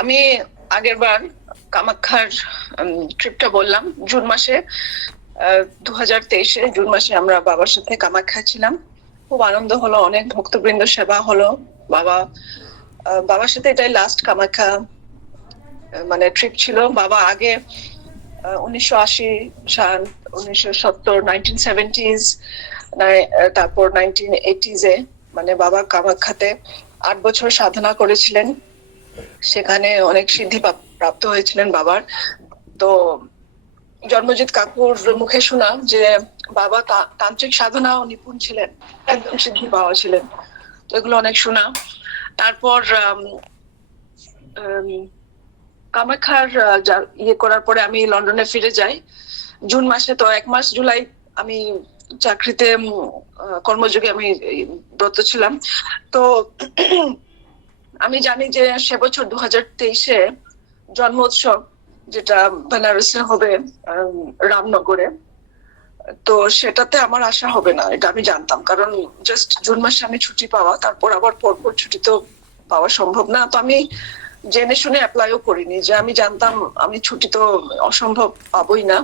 আমি আগের বার কামাখ্যার ট্রিপটা বললাম জুন মাসে, 2023 জুন মাসে আমরা বাবার সাথে কামাখ্যা ছিলাম। খুব আনন্দ হলো, অনেক ভক্তবৃন্দ সেবা হলো। বাবা বাবার সাথে এটাই লাস্ট কামাখ্যা মানে ট্রিপ ছিল। বাবা আগে 1980 সাল, 1970, 1970s, তারপর 1980s মানে বাবা কামাখ্যাতে 8 বছর সাধনা করেছিলেন। সেখানে অনেক সিদ্ধি প্রাপ্ত হয়েছিলেন বাবার। তো জন্মজিৎ কাকুর মুখে শোনা যে বাবা তান্ত্রিক সাধনাও নিপুণ ছিলেন, একদম সিদ্ধি পাওয়া ছিলেন। তো এগুলো অনেক শোনা। তারপর কামাখ্যার ইয়ে করার পরে আমি লন্ডনে ফিরে যাই জুন মাসে। তো 1 মাস জুলাই আমি চাকরিতে কর্মযোগে আমি ব্রত ছিলাম। তো আমি জানি যে সে বছর 2023 জন্মোৎসব যেটা বেনারসে হবে, রামনগরে। তো সেটাতে আমার আশা হবে না, এটা আমি জানতাম, কারণ জাস্ট জুন মাসে আমি ছুটি পাওয়া, তারপর আবার পরপর ছুটি তো পাওয়া সম্ভব না। তো আমি জেনে শুনে অ্যাপ্লাইও করিনি, যে আমি জানতাম আমি ছুটি তো অসম্ভব পাবোই না,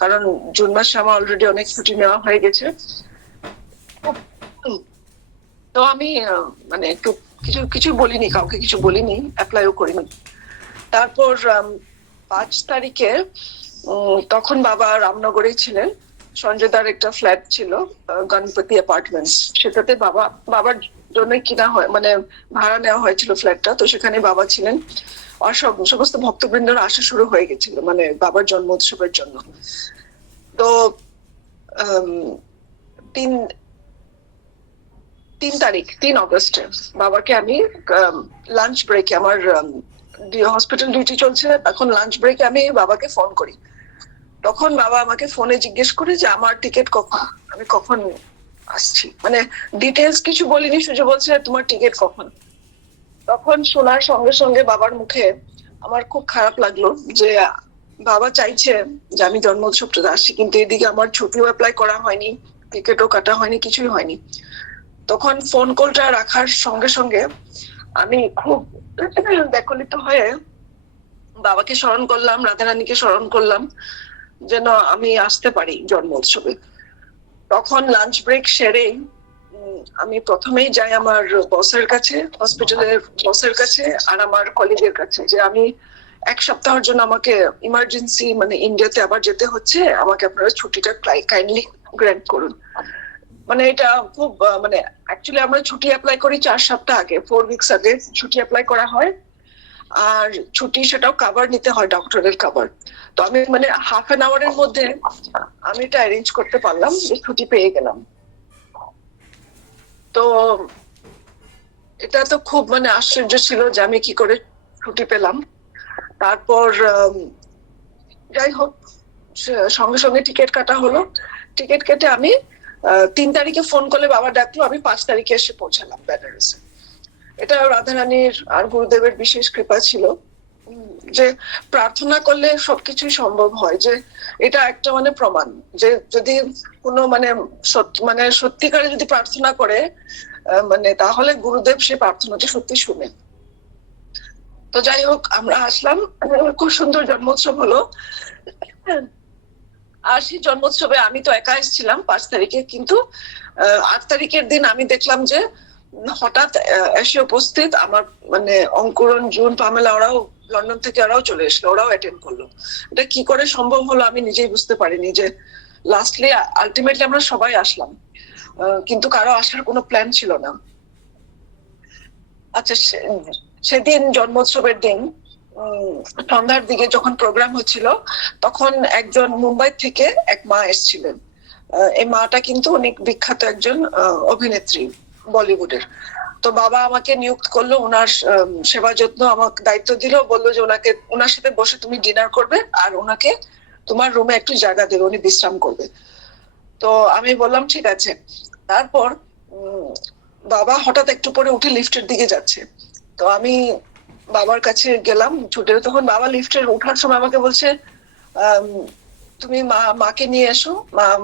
কারণ জুন মাসে আমার অলরেডি অনেক ছুটি নেওয়া হয়ে গেছে। তো আমি মানে একটু কিছু কিছু বলিনি, কাউকে কিছু বলিনি, অ্যাপ্লাইও করিনি। তারপর 5 তারিখে তখন বাবা রামনগরেই ছিলেন। সঞ্জয়দার একটা ফ্ল্যাট ছিল, গণপতি অ্যাপার্টমেন্টস, সেটাতে বাবার জন্য কিনা হয়, মানে ভাড়া নেওয়া হয়েছিল ফ্ল্যাটটা। তো সেখানে বাবা ছিলেন, আর সমস্ত ভক্তবৃন্দরা আসা শুরু হয়ে গেছিল মানে বাবার জন্ম উৎসবের জন্য। তো তিন 3 তারিখ, 3 অগস্টে বাবাকে আমি লাঞ্চ ব্রেকে, আমার হসপিটাল ডিউটি চলছে এখন, লাঞ্চ ব্রেকে আমি বাবাকে ফোন করি। তখন বাবা আমাকে ফোনে জিজ্ঞেস করে যে আমার টিকিট কখন, আমি কখন আসছি, মানে ডিটেলস কিছু বলিনি, শুধু বলছে তোমার টিকিট কখন। তখন শোনার সঙ্গে সঙ্গে বাবার মুখে আমার খুব খারাপ লাগলো যে বাবা চাইছে যে আমি জন্ম উৎসবটাতে আসছি, কিন্তু এদিকে আমার ছুটিও অ্যাপ্লাই করা হয়নি, টিকিটও কাটা হয়নি, কিছুই হয়নি। তখন ফোন কলটা রাখার সঙ্গে সঙ্গে আমি খুব ব্যাকুলিত হয়ে বাবাকে স্মরণ করলাম, রাধারানীকে স্মরণ করলাম, যেন আমি আসতে পারি জন্ম উৎসবে। তখন লাঞ্চ ব্রেক সেরেই আমি প্রথমেই যাই আমার বসের কাছে, হসপিটালের বসের কাছে, আর আমার কলিগের কাছে, যে আমি 1 সপ্তাহের জন্য আমাকে ইমার্জেন্সি মানে ইন্ডিয়াতে আবার যেতে হচ্ছে, আমাকে আপনারা ছুটিটা কাইন্ডলি গ্র্যান্ট করুন। মানে এটা খুব মানে অ্যাকচুয়ালি আমরা ছুটি অ্যাপ্লাই করি 4 সপ্তাহ আগে, 4 উইকস আগে ছুটি অ্যাপ্লাই করা হয়, আর ছুটি সেটাও কাভার নিতে হয়, ডক্টরের কাভার। তো আমি মানে হাফ অ্যান আওয়ারের মধ্যে আমি এটা অ্যারেঞ্জ করতে পারলাম, যে ছুটি পেয়ে গেলাম। তো এটা তো খুব মানে আশ্চর্য ছিল যে আমি কি করে ছুটি পেলাম। তারপর যাই হোক, সঙ্গে সঙ্গে টিকিট কাটা হলো। টিকিট কেটে আমি 3 তারিখে ফোন করলে বাবা ডাকলো, আমি 5 তারিখে এসে পৌঁছালাম বেনারসে। এটা রাধারানীর আর গুরুদেবের বিশেষ কৃপা ছিল, যে প্রার্থনা করলে সবকিছুই সম্ভব হয়। যে এটা একটা মানে প্রমাণ যে যদি কোনো মানে মানে সত্যিকারে যদি প্রার্থনা করে মানে তাহলে গুরুদেব সে প্রার্থনাটা সত্যি শুনে। তো যাই হোক, আমরা আসলাম, খুব সুন্দর জন্মোৎসব হলো। আর সেই জন্মোৎসবে আমি তো একা এসেছিলাম 5 তারিখে, কিন্তু 8 তারিখের দিন আমি দেখলাম যে হঠাৎ এসে উপস্থিত আমার মানে অঙ্কুরন, জুন, পামেলা, ওরাও লন্ডন থেকে ওরাও চলে এসলো, ওরাও অ্যাটেন্ড করলো। এটা কি করে সম্ভব হলো আমি নিজেই বুঝতে পারিনি, যে লাস্টলি আলটিমেটলি আমরা সবাই আসলাম, কিন্তু কারো আসার কোনো প্ল্যান ছিল না। আচ্ছা, সেদিন জন্মোৎসবের দিন সন্ধ্যার দিকে যখন প্রোগ্রাম হচ্ছিল, তখন একজন মুম্বাই থেকে এক মা এসেছিলেন। এই মাটা কিন্তু অনেক বিখ্যাত একজন অভিনেত্রী বলিউডের। তো বাবা আমাকে নিযুক্ত করলো, ওনার সেবা যত্ন আমাকে দায়িত্ব দিল, বললো যে ওনার সাথে বসে তুমি ডিনার করবে, আর ওনাকে তোমার রুমে একটু জায়গা দেবে, উনি বিশ্রাম করবে। তো আমি বললাম ঠিক আছে। তারপর বাবা হঠাৎ একটু পরে উঠে লিফটের দিকে যাচ্ছে। তো আমি বাবার কাছে গেলাম ছুটে। তখন বাবা লিফটের ওঠার সময় আমাকে বলছে তুমি মাকে নিয়ে এসো,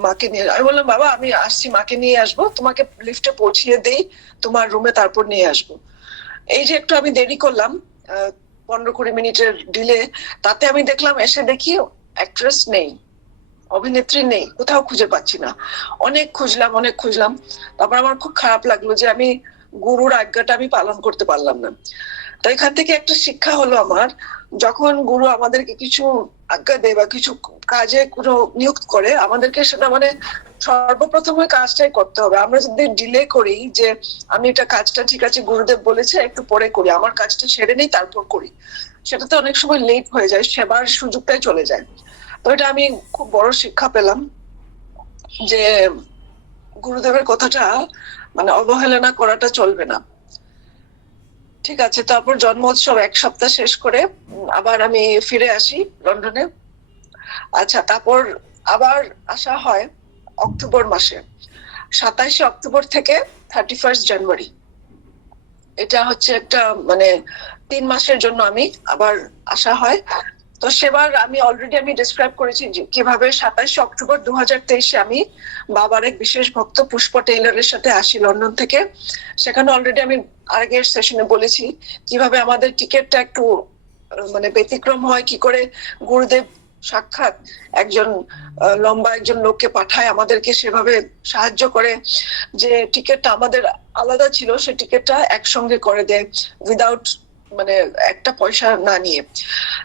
মাকে নিয়ে। আমি বললাম বাবা আমি আসছি, মাকে নিয়ে আসবো, তোমাকে লিফটে পৌঁছিয়ে দেই তোমার রুমে, তারপর নিয়ে আসবো। এই যে একটু আমি দেরি করলাম, 15-20 মিনিটের ডিলে, তাতে আমি দেখলাম, এসে দেখি অ্যাক্ট্রেস নেই, অভিনেত্রী নেই, কোথাও খুঁজে পাচ্ছি না। অনেক খুঁজলাম। তারপর আমার খুব খারাপ লাগলো যে আমি গুরুর আজ্ঞাটা আমি পালন করতে পারলাম না। তো এখান থেকে একটা শিক্ষা হলো আমার, যখন গুরু আমাদেরকে কিছু আজ্ঞা দেয় বা কিছু কাজে কোনো নিযুক্ত করে, আমাদেরকে সেটা মানে সর্বপ্রথম ওই কাজটাই করতে হবে। আমরা যদি ডিলে করি যে আমি এটা কাজটা ঠিক আছে গুরুদেব বলেছে একটু পরে করি, আমার কাজটা সেরে নেই তারপর করি, সেটাতে অনেক সময় লেট হয়ে যায়, সেবার সুযোগটাই চলে যায়। তো এটা আমি খুব বড় শিক্ষা পেলাম যে গুরুদেবের কথাটা মানে অবহেলনা করাটা চলবে না। ঠিক আছে, তারপর জন্মোৎসব 1 সপ্তাহ শেষ করে আবার আমি ফিরে আসি লন্ডনে। আচ্ছা, তারপর আবার আসা হয় অক্টোবর মাসে, 27 অক্টোবর থেকে 31 জানুয়ারি। এটা হচ্ছে একটা মানে 3 মাসের জন্য আমি আবার আসা হয়। তো সেবার আমি অলরেডি আমি ডিসক্রাইব করেছি যে কিভাবে 27 অক্টোবর 2023 আমি বাবার এক বিশেষ ভক্ত পুষ্প টেইলরের সাথে আসি লন্ডন থেকে। সেখানে অলরেডি আমি আগের সেশনে বলেছি কিভাবে আমাদের টিকিটটা একটু মানে ব্যতিক্রম হয়, কি করে গুরুদেব সাক্ষাৎ একজন লম্বা একজন লোককে পাঠায় আমাদেরকে সেভাবে সাহায্য করে, যে টিকিটটা আমাদের আলাদা ছিল সে টিকিটটা একসঙ্গে করে দেয় উইদাউট মানে একটা পয়সা না নিয়ে।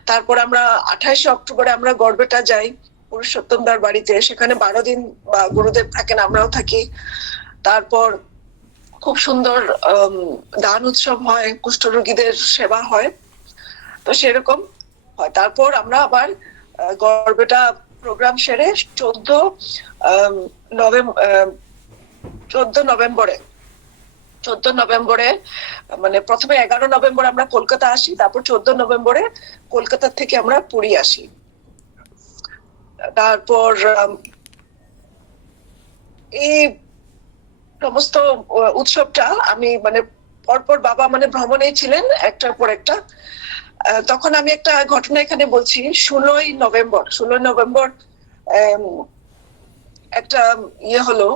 তারপর আমরা 28 অক্টোবরে আমরা গড়বেটা যাই পুরুষোত্তমদার বাড়িতে, সেখানে 12 দিন বা গুরুদেব থাকেন, আমরাও থাকি। তারপর খুব সুন্দর দান উৎসব হয়, কুষ্ঠরোগীদের সেবা হয়, তো সেরকম হয়। তারপর আমরা আবার গড়বেটা প্রোগ্রাম সেরে 14 নভেম্বরে মানে প্রথমে 11 নভেম্বর আমরা কলকাতা আসি, তারপর 14 নভেম্বরে কলকাতা থেকে আমরা পুরী আসি। তারপর এই সমস্ত উৎসবটা আমি মানে পরপর বাবা মানে ভ্রমণেই ছিলেন একটার পর একটা। তখন আমি একটা ঘটনা এখানে বলছি। 16 নভেম্বর একটা হলো,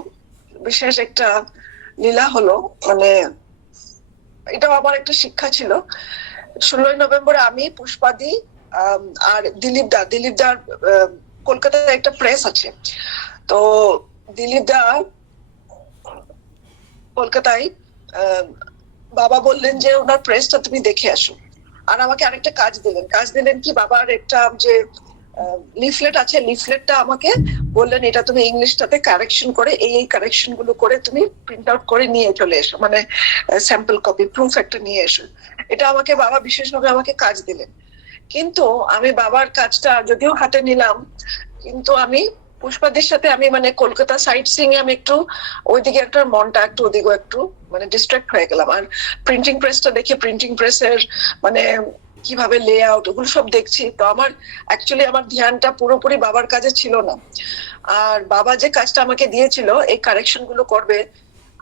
বিশেষ একটা লীলা হলো, মানে এটাও আমার একটা শিক্ষা ছিল। 16 নভেম্বরে আমি পুষ্পাদি আর দিলীপদার কলকাতায় একটা প্রেস আছে, তো দিলীপদা কলকাতায় বাবা বললেন যে ওনার প্রেসটা তুমি দেখে আসো। আর আমাকে আরেকটা কাজ দিলেন কি, বাবার একটা যে লিফলেট আছে, লিফলেটটা আমাকে বললেন এটা তুমি ইংলিশটাতে কারেকশন করে এই কারেকশন গুলো করে তুমি প্রিন্ট আউট করে নিয়ে চলে এসো, মানে স্যাম্পল কপি প্রুফ একটা নিয়ে এসো। এটা আমাকে বাবা বিশেষভাবে আমাকে কাজ দিলেন। কিন্তু আমি বাবার কাজটা যদিও হাতে নিলাম, কিন্তু আমি পুষ্পাদের সাথে আমি মানে কলকাতা সাইট সিং এ আমি একটু ওইদিকে একটা মনটা একটু ওদিকে একটু মানে ডিস্ট্রাক্ট হয়ে গেলাম। আর প্রিন্টিং প্রেসটা দেখে প্রিন্টিং প্রেসের মানে কিভাবে লে আউট ওগুলো সব দেখছি, তো আমার অ্যাকচুয়ালি আমার ধ্যানটা পুরোপুরি বাবার কাজে ছিল না। আর বাবা যে কাজটা আমাকে দিয়েছিল এই কারেকশন গুলো করবে,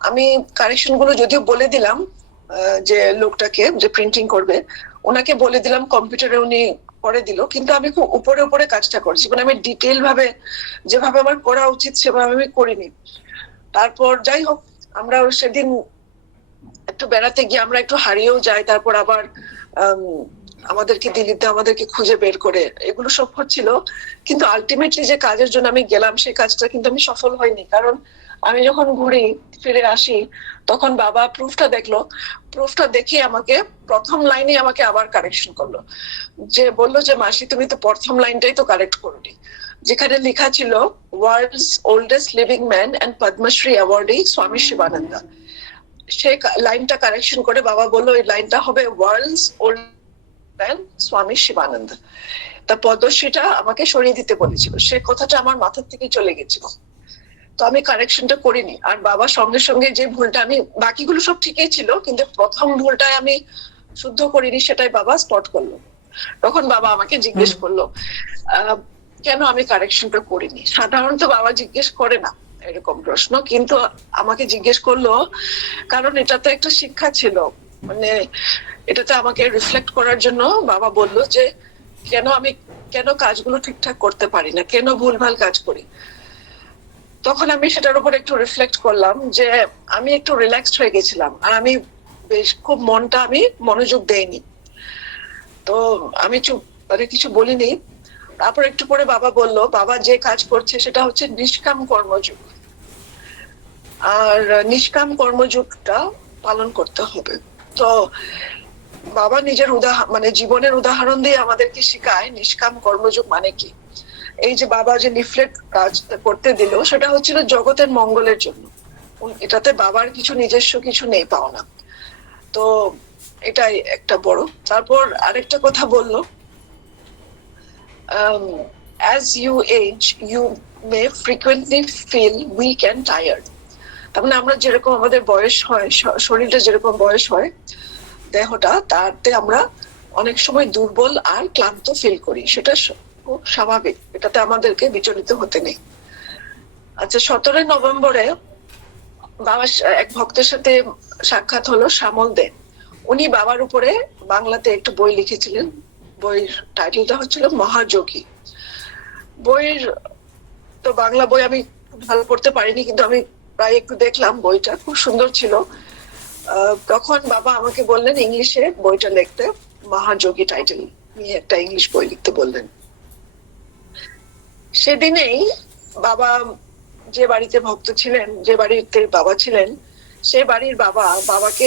আমি কারেকশন গুলো যদিও বলে দিলাম যে লোকটাকে যে প্রিন্টিং করবে ওনাকে বলে দিলাম, কম্পিউটারে উনি করে দিল, কিন্তু আমি খুব উপরে কাজটা করছি, মানে আমি ডিটেইল ভাবে যেভাবে আমার করা উচিত সেভাবে আমি করিনি। তারপর যাই হোক, আমরা সেদিন একটু বেড়াতে গিয়ে আমরা একটু হারিয়েও যাই, তারপর আবার আমাদেরকে দিল্লিতে আমাদেরকে খুঁজে বের করে এগুলো সব হচ্ছিল। কিন্তু আলটিমেটলি যে কাজের জন্য আমি গেলাম সেই কাজটা কিন্তু আমি সফল হয়নি, কারণ আমি যখন ঘুরি ফিরে আসি তখন বাবা প্রুফটা দেখলো, প্রুফটা দেখে আমাকে প্রথম লাইনে আমাকে আবার কারেকশন করলো, যে বললো যে মাসি তুমি তো প্রথম লাইনটাই তো কারেক্ট করোনি, যেখানে লেখা ছিল world's oldest living man and Padma Shri awardee Swami Sivananda. সেই লাইনটা কারেকশন করে বাবা বললো এই লাইনটা হবে ওয়ার্ল্ডস ওল্ড ম্যান স্বামী শিবানন্দ। তা পদ্মশ্রীটা আমাকে সরিয়ে দিতে বলেছিল, সে কথাটা আমার মাথার থেকে চলে গেছিল, তো আমি কারেকশনটা করিনি। আর বাবা সঙ্গে সঙ্গে যে ভুলটা, আমি বাকিগুলো সব ঠিকই ছিল কিন্তু প্রথম ভুলটাই আমি শুদ্ধ করিনি, সেটাই বাবা স্পট করলো। তখন বাবা আমাকে জিজ্ঞেস করলো কেন আমি কারেকশনটা করিনি। সাধারণত বাবা জিজ্ঞেস করে না এরকম প্রশ্ন, কিন্তু আমাকে জিজ্ঞেস করলো কারণ এটা তো একটা শিক্ষা ছিল, মানে এটাতে আমাকে রিফ্লেক্ট করার জন্য বাবা বললো যে কেন কাজগুলো ঠিকঠাক করতে পারি না, কেন ভুলভাল কাজ করি। তখন আমি সেটার উপর একটু রিফ্লেক্ট করলাম যে আমি একটু রিল্যাক্সড হয়ে গেছিলাম, আর আমি বেশ খুব মনটা আমি মনোযোগ দেইনি। তো আমি চুপ, মানে কিছু বলিনি। তারপর একটু পরে বাবা বলল, বাবা যে কাজ করছে সেটা হচ্ছে নিষ্কাম কর্মযোগ, আর নিষ্কাম কর্মযোগটা পালন করতে হবে। তো বাবা নিজের মানে জীবনের উদাহরণ দিয়ে আমাদেরকে শেখায় নিষ্কাম কর্মযোগ মানে কি। এই যে বাবা যে লিফলেট কাজ করতে দিল, সেটা হচ্ছিল জগতের মঙ্গলের জন্য। এটাতে বাবার কিছু নিজস্ব কিছু নেই পাওনা। তো এটাই একটা বড়। তারপর আরেকটা কথা বললো, as you age you may frequently feel weak and tired. তার মানে আমরা যেরকম আমাদের বয়স হয়, শরীরটা যেরকম বয়স হয়, দেহটা তাতে আমরা অনেক সময় দুর্বল আর ক্লান্ত ফিল করি। সেটা খুব স্বাভাবিক, এটাতে আমাদেরকে বিচলিত হতে নেই। আচ্ছা, 17 নভেম্বরে বাবা এক ভক্তের সাথে সাক্ষাৎ হলো, শ্যামল দে। উনি বাবার উপরে বাংলাতে একটা বই লিখেছিলেন। বইয়ের টাইটেলটা হচ্ছিল মহাযোগী। বইয়ের তো বাংলা বই আমি ভালো পড়তে পারিনি, কিন্তু আমি প্রায় একটু দেখলাম, বইটা খুব সুন্দর ছিল। তখন বাবা আমাকে বললেন ইংলিশে বইটা লিখতে, মহাযোগী টাইটেল নিয়ে একটা ইংলিশ বই লিখতে বললেন। সেদিনেই বাবা যে বাড়িতে ভক্ত ছিলেন, যে বাড়িতে বাবা ছিলেন, সে বাড়ির বাবাকে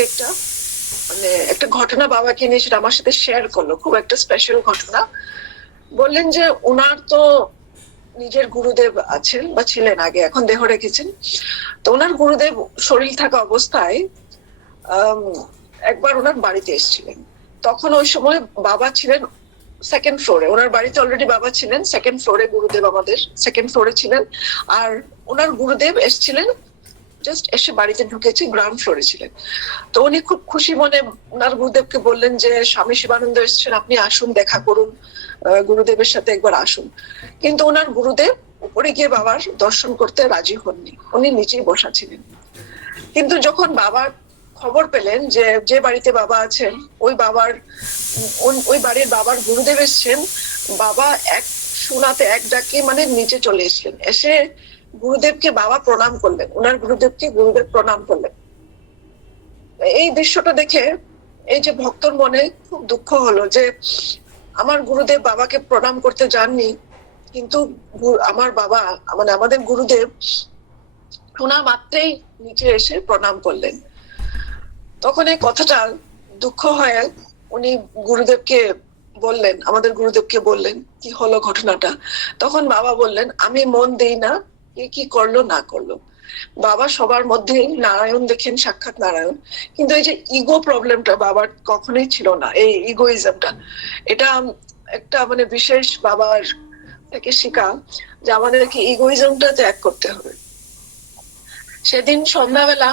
একটা ঘটনা বাবাকে নিয়ে সেটা আমার সাথে শেয়ার করলো, খুব একটা স্পেশাল ঘটনা। বললেন যে ওনার তো নিজের গুরুদেব আছেন বা ছিলেন আগে, এখন দেহ রেখেছেন। তো ওনার গুরুদেব শরীর থাকা অবস্থায় একবার ওনার বাড়িতে এসেছিলেন। তখন ওই সময় বাবা ছিলেন সেকেন্ড ফ্লোরে, ওনার বাড়িতে অলরেডি বাবা ছিলেন সেকেন্ড ফ্লোরে, গুরুদেব আমাদের সেকেন্ড ফ্লোরে ছিলেন। আর ওনার গুরুদেব এসেছিলেন, জাস্ট এসে বাড়িতে ঢুকেছে, গ্রাউন্ড ফ্লোরে ছিলেন। তো উনি খুব খুশি মনে ওনার গুরুদেবকে বললেন যে স্বামী শিবানন্দ এসেছেন, আপনি আসুন, দেখা করুন, গুরুদেবের সাথে একবার আসুন। কিন্তু ওনার গুরুদেব উপরে গিয়ে বাবার দর্শন করতে রাজি হননি, উনি নিচেই বসা ছিলেন। কিন্তু যখন বাবা খবর পেলেন যে যে বাড়িতে বাবা আছেন ওই বাড়ির বাবার গুরুদেব এসছেন, বাবা এক শোনাতে এক ডাকে মানে নিচে চলে এসলেন। এসে গুরুদেবকে বাবা প্রণাম করলেন, ওনার গুরুদেবকে গুরুদেব প্রণাম করলেন। এই দৃশ্যটা দেখে এই যে ভক্তর মনে খুব দুঃখ হলো যে আমার গুরুদেব বাবাকে প্রণাম করতে যাননি, কিন্তু আমার বাবা মানে আমাদের গুরুদেব শোনা মাত্রেই নিচে এসে প্রণাম করলেন। তখন এই কথাটা দুঃখ হয়ে উনি গুরুদেবকে বললেন, আমাদের গুরুদেবকে বললেন কি হলো ঘটনাটা। তখন বাবা বললেন আমি মন দেই না কে কি করলো না করলো। বাবা সবার মধ্যে নারায়ণ দেখেন, সাক্ষাৎ নারায়ণ। কিন্তু এই যে ইগো প্রবলেমটা বাবার কখনোই ছিল না, এই ইগোইজমটা, এটা একটা মানে বিশেষ বাবার থেকে শিখা যে আমাদেরকে ইগোইজমটা ত্যাগ করতে হবে। সেদিন সন্ধ্যাবেলা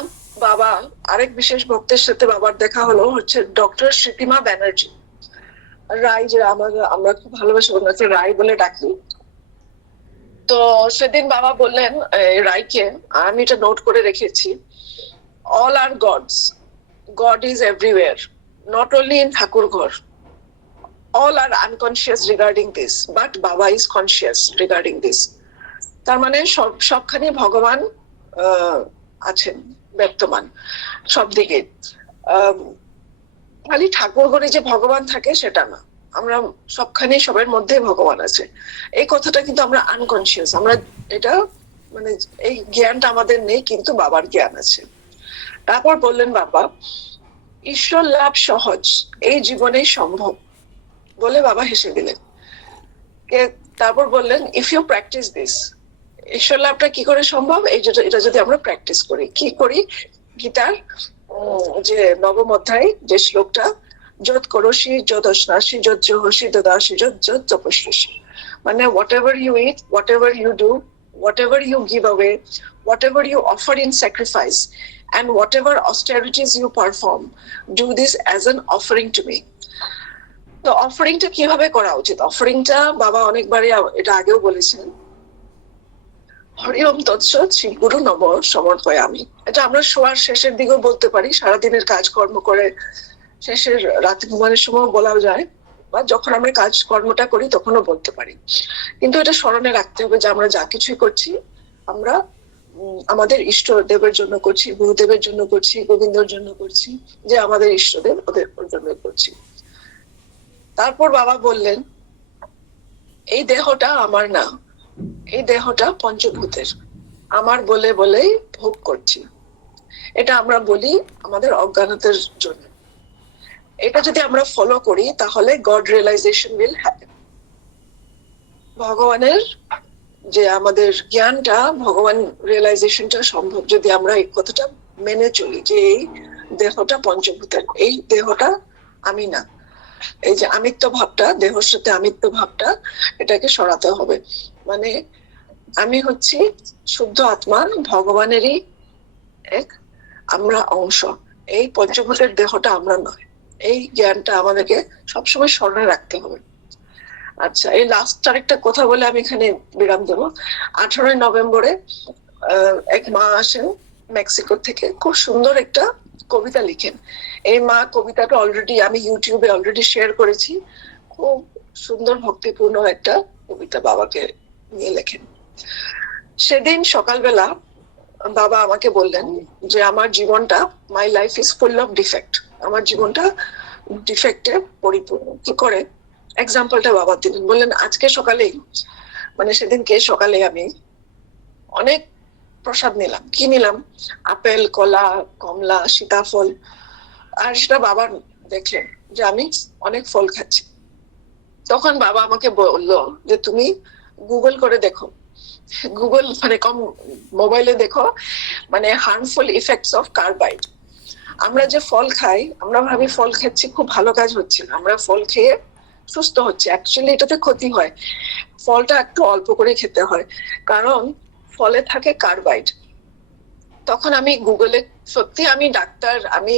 বাবা আরেক বিশেষ ভক্তের সাথে বাবার দেখা হলো, হচ্ছে ডক্টর স্মৃতিমা ব্যানার্জি রায়, যে আমরা খুব ভালোবাসি, ওনাকে রায় বলে ডাকি। তো সেদিন বাবা বললেন রায়কে, আমি এটা নোট করে রেখেছি, all are gods, god is everywhere, not only in ঠাকুর ঘর। all are unconscious regarding this, but Baba is conscious regarding this. তার মানে সবখানে ভগবান আছেন, বর্তমান সব দিকে। খালি ঠাকুর ঘরে যে ভগবান থাকে সেটা না, আমরা সবখানে সবার মধ্যে ভগবান আছে। এই কথাটা কিন্তু আমরা আনকনসিয়াস, আমরা এটা মানে এই জ্ঞানটা আমাদের নেই, কিন্তু বাবার জ্ঞান আছে। তারপর বললেন বাবা ঈশ্বর লাভ সহজ, এই জীবনেই সম্ভব বলে বাবা হেসে দিলেন। তারপর বললেন ইফ ইউ প্র্যাকটিস দিস, ঈশ্বর লাভটা কি করে সম্ভব, এটা যদি আমরা প্র্যাকটিস করি। কি করি? গীতার যে নবম অধ্যায় যে শ্লোকটা, যত করসি যত অশ্নাসি যত জহসি দদাসি যত যত তপস্যসি, মানে whatever you eat, whatever you do, whatever you give away, whatever you offer in sacrifice, and whatever austerities you perform, do this as an offering to me. তো অফারিংটা কিভাবে করা উচিত? অফারিংটা বাবা অনেকবারই এটা আগেও বলেছেন, হরি ওম তৎসৎ শ্রী গুরু নম সমর্পয়ামি। এটা আমরা শোয়ার শেষের দিকেও বলতে পারি, সারাদিনের কাজকর্ম করে শেষের রাতে ঘুমানোর সময় বলাও যায়, বা যখন আমরা কাজকর্মটা করি তখনও বলতে পারি। কিন্তু এটা স্মরণে রাখতে হবে যে আমরা যা কিছুই করছি আমরা আমাদের ইষ্ট দেবের জন্য করছি, গুরুদেবের জন্য করছি, গোবিন্দর জন্য করছি, যে আমাদের ইষ্টদেব ওদের জন্য করছি। তারপর বাবা বললেন, এই দেহটা আমার না, এই দেহটা পঞ্চভূতের, আমার বলে বলেই ভোগ করছি। এটা আমরা বলি আমাদের অজ্ঞানতার জন্য। এটা যদি আমরা ফলো করি তাহলে গড রিয়েলাইজেশন উইল হ্যাপেন। ভগবানের যে আমাদের জ্ঞানটা, ভগবান রিয়েলাইজেশনটা সম্ভব যদি আমরা এই কথাটা মেনে চলি যে এই দেহটা পঞ্চভূতের, এই দেহটা আমি না। এই যে আমিত্ব ভাবটা, দেহর সাথে আমিত্ব ভাবটা, এটাকে সরাতে হবে। মানে আমি হচ্ছি শুদ্ধ আত্মা, ভগবানেরই এক আমরা অংশ, এই পঞ্চভূতের দেহটা আমরা নয়। এই জ্ঞানটা আমাদেরকে সবসময় স্মরণে রাখতে হবে। আচ্ছা, এই লাস্ট আরেকটা কথা বলে আমি এখানে বিরাম দেবো। 18 নভেম্বরে এক মা আসেন মেক্সিকো থেকে, খুব সুন্দর একটা কবিতা লিখেন। এই মা কবিতাটা অলরেডি আমি ইউটিউবে অলরেডি শেয়ার করেছি। খুব সুন্দর ভক্তিপূর্ণ একটা কবিতা বাবাকে নিয়ে লেখেন। সেদিন সকালবেলা বাবা আমাকে বললেন যে আমার জীবনটা, my life is full of defect, আমার জীবনটা ডিফেক্টে পরিপূর্ণ। কি করে এক্সাম্পলটা বাবা দিলেন, বললেন আজকে সকালেই, মানে সেদিনকে সকালে আমি অনেক প্রসাদ নিলাম। কি নিলাম? আপেল, কলা, কমলা, সীতাফল। আর সেটা বাবা দেখলেন যে আমি অনেক ফল খাচ্ছি। তখন বাবা আমাকে বললো যে তুমি গুগল করে দেখো, গুগল মানে কম মোবাইলে দেখো, মানে হার্মফুল ইফেক্টস অফ কার্বাইড। আমরা যে ফল খাই, আমরা ভাবি ফল খাচ্ছি খুব ভালো কাজ হচ্ছে, আমরা ফল খেয়ে সুস্থ হচ্ছে। অ্যাকচুয়ালি এটাতে ক্ষতি হয়। ফলটা একটু অল্প করে খেতে হয়, কারণ ফলে থাকে কার্বাইড। তখন আমি গুগলে, সত্যি আমি ডাক্তার, আমি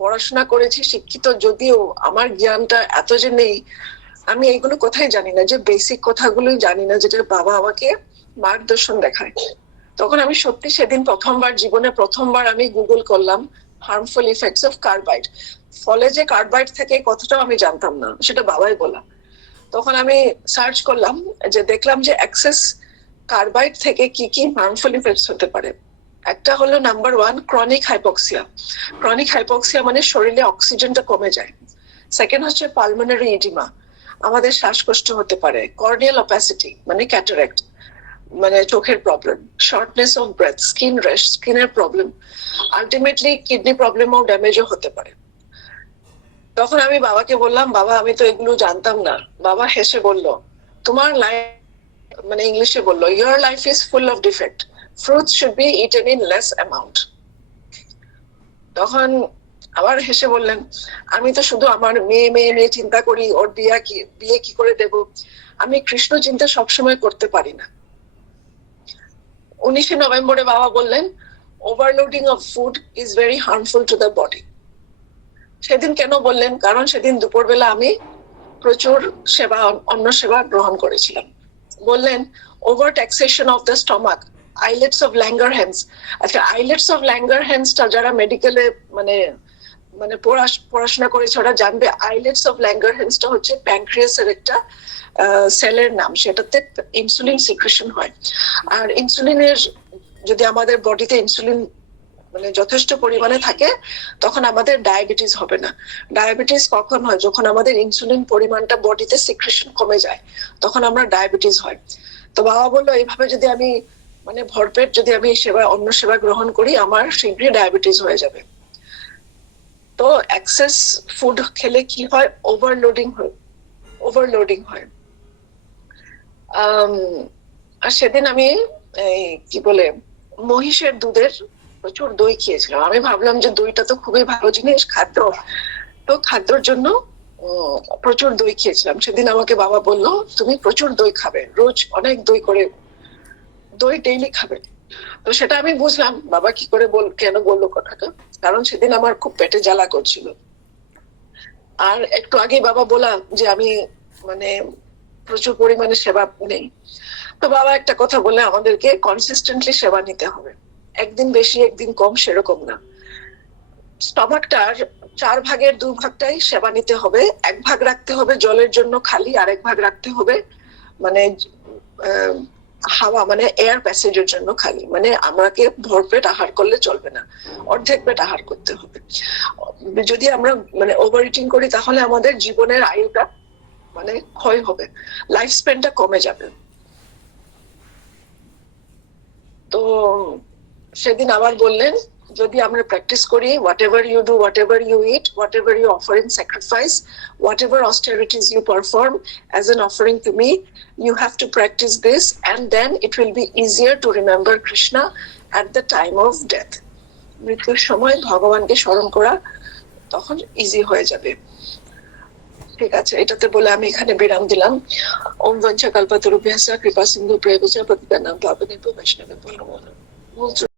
পড়াশোনা করেছি, শিক্ষিত, যদিও আমার জ্ঞানটা এত যে নেই, আমি এইগুলো কোথায় জানি না, যে বেসিক কথাগুলোই জানি না, যেটা বাবা আমাকে মার্গদর্শন দেখায়। তখন আমি সত্যি সেদিন জীবনে প্রথমবার আমি গুগল করলাম হার্মফুল ইফেক্টস অফ কার্বাইড। ফলে যে কার্বাইড থেকে কথাটাও আমি জানতাম না, সেটা বাবাই বলা। তখন আমি সার্চ করলাম, যে দেখলাম যে এক্সেস কার্বাইড থেকে কি কি হার্মফুল ইফেক্টস হতে পারে। একটা হলো number 1 chronic hypoxia. Chronic hypoxia মানে শরীরে অক্সিজেনটা কমে যায়। সেকেন্ড হচ্ছে পালমোনারি ইডিমা, আমাদের শ্বাসকষ্ট হতে পারে। কর্নিয়াল অপাসিটি মানে ক্যাটারাক্ট, মানে চোখের problem. Shortness of breadth, skin rash, স্কিনের প্রবলেম। আলটিমেটলি কিডনি প্রবলেমও, ড্যামেজও হতে পারে। তখন আমি বাবাকে বললাম, বাবা আমি তো এগুলো জানতাম না। বাবা হেসে বলল, তোমার লাইফ, মানে ইংলিশে বললো, your life is full of defect, fruits should be eaten in less amount. তখন আবার হেসে বললেন, আমি তো শুধু আমার মেয়ে মেয়ে মেয়ে চিন্তা করি, ওর বিয়ে কি করে দেব, আমি কৃষ্ণ চিন্তা সবসময় করতে পারি না। 19 নভেম্বরে বাবা বললেন, overloading of food is very harmful to the body. সেদিন কেন বললেন? কারণ সেদিন দুপুরবেলা আমি প্রচুর অন্ন সেবা গ্রহণ করেছিলাম। বললেন, over taxation of the stomach, islets of Langerhans. আচ্ছা, আইলেটস অফ ল্যাঙ্গারহ্যান্সটা যারা মেডিকেলে মানে মানে পড়াশোনা করেছে ওরা জানবে, আইলেটস অফ ল্যাঙ্গারহ্যান্সটা হচ্ছে প্যানক্রিয়াসের একটা সেলের নাম, সেটাতে ইনসুলিন সিক্রেশন হয়। আর ইনসুলিনের, যদি আমাদের বডিতে ইনসুলিন মানে যথেষ্ট পরিমাণে থাকে, তখন আমাদের ডায়াবেটিস হবে না। ডায়াবেটিস কখন হয়? যখন আমাদের ইনসুলিন পরিমাণটা বডিতে সিক্রেশন কমে যায়, তখন আমরা ডায়াবেটিস হয়। তো বাবা বললো, এইভাবে যদি আমি মানে ভরপেট যদি আমি অন্ন সেবা গ্রহণ করি, আমার শীঘ্রই ডায়াবেটিস হয়ে যাবে। তো এক্সেস ফুড খেলে কি হয়? ওভারলোডিং হয়। আর সেদিন আমি কি বলে মহিষের দুধের প্রচুর দই খেয়েছিলাম। আমি ভাবলাম যে দইটা তো খুবই ভালো জিনিস, খাদ্য, তো খাদ্যর জন্য প্রচুর দই খেয়েছিলাম। সেদিন আমাকে বাবা বললো, তুমি প্রচুর দই খাবে, রোজ অনেক দই করে, দই ডেইলি খাবে। তো সেটা আমি বুঝলাম বাবা কি করে কেন বললো কথাটা, কারণ সেদিন আমার খুব পেটে জ্বালা করছিল। আর একটু আগে বাবা বলা যে আমি মানে প্রচুর পরিমাণে সেবা নেই। তো বাবা একটা কথা বলে, আমাদেরকে কনসিস্টেন্টলি সেবা নিতে হবে, একদিন বেশি একদিন কম সেরকম না। স্টমাকটার 4 ভাগের 2 ভাগটাই সেবা নিতে হবে। 1 ভাগ রাখতে হবে জলের জন্য খালি, আর 1 ভাগ রাখতে হবে মানে হাওয়া মানে এয়ার প্যাসেজের জন্য খালি। মানে আমাকে ভরপেট আহার করলে চলবে না, অর্ধেক পেট আহার করতে হবে। যদি আমরা মানে ওভার ইটিং করি, তাহলে আমাদের জীবনের আয়ুটা মানে ক্ষয় হবে, লাইফ স্প্যানটা কমে যাবে। তো সেদিন আবার বললেন, যদি আমরা প্র্যাকটিস করি, whatever you do, whatever you eat, whatever you offer in sacrifice, whatever austerities you perform as an offering to me, you have to practice this, and then it will be easier to remember Krishna at the time of death. মৃত্যুর সময় ভগবানকে স্মরণ করা তখন easy হয়ে যাবে। ঠিক আছে, এটাতে বলে আমি এখানে বিরাম দিলাম। ওম বঞ্চা কল্পতরুভ্যশ্চ কৃপা সিন্ধু প্রেয়চ পতিতানাং পাবনেভ্যো বৈষ্ণবেভ্যো নমো নমঃ।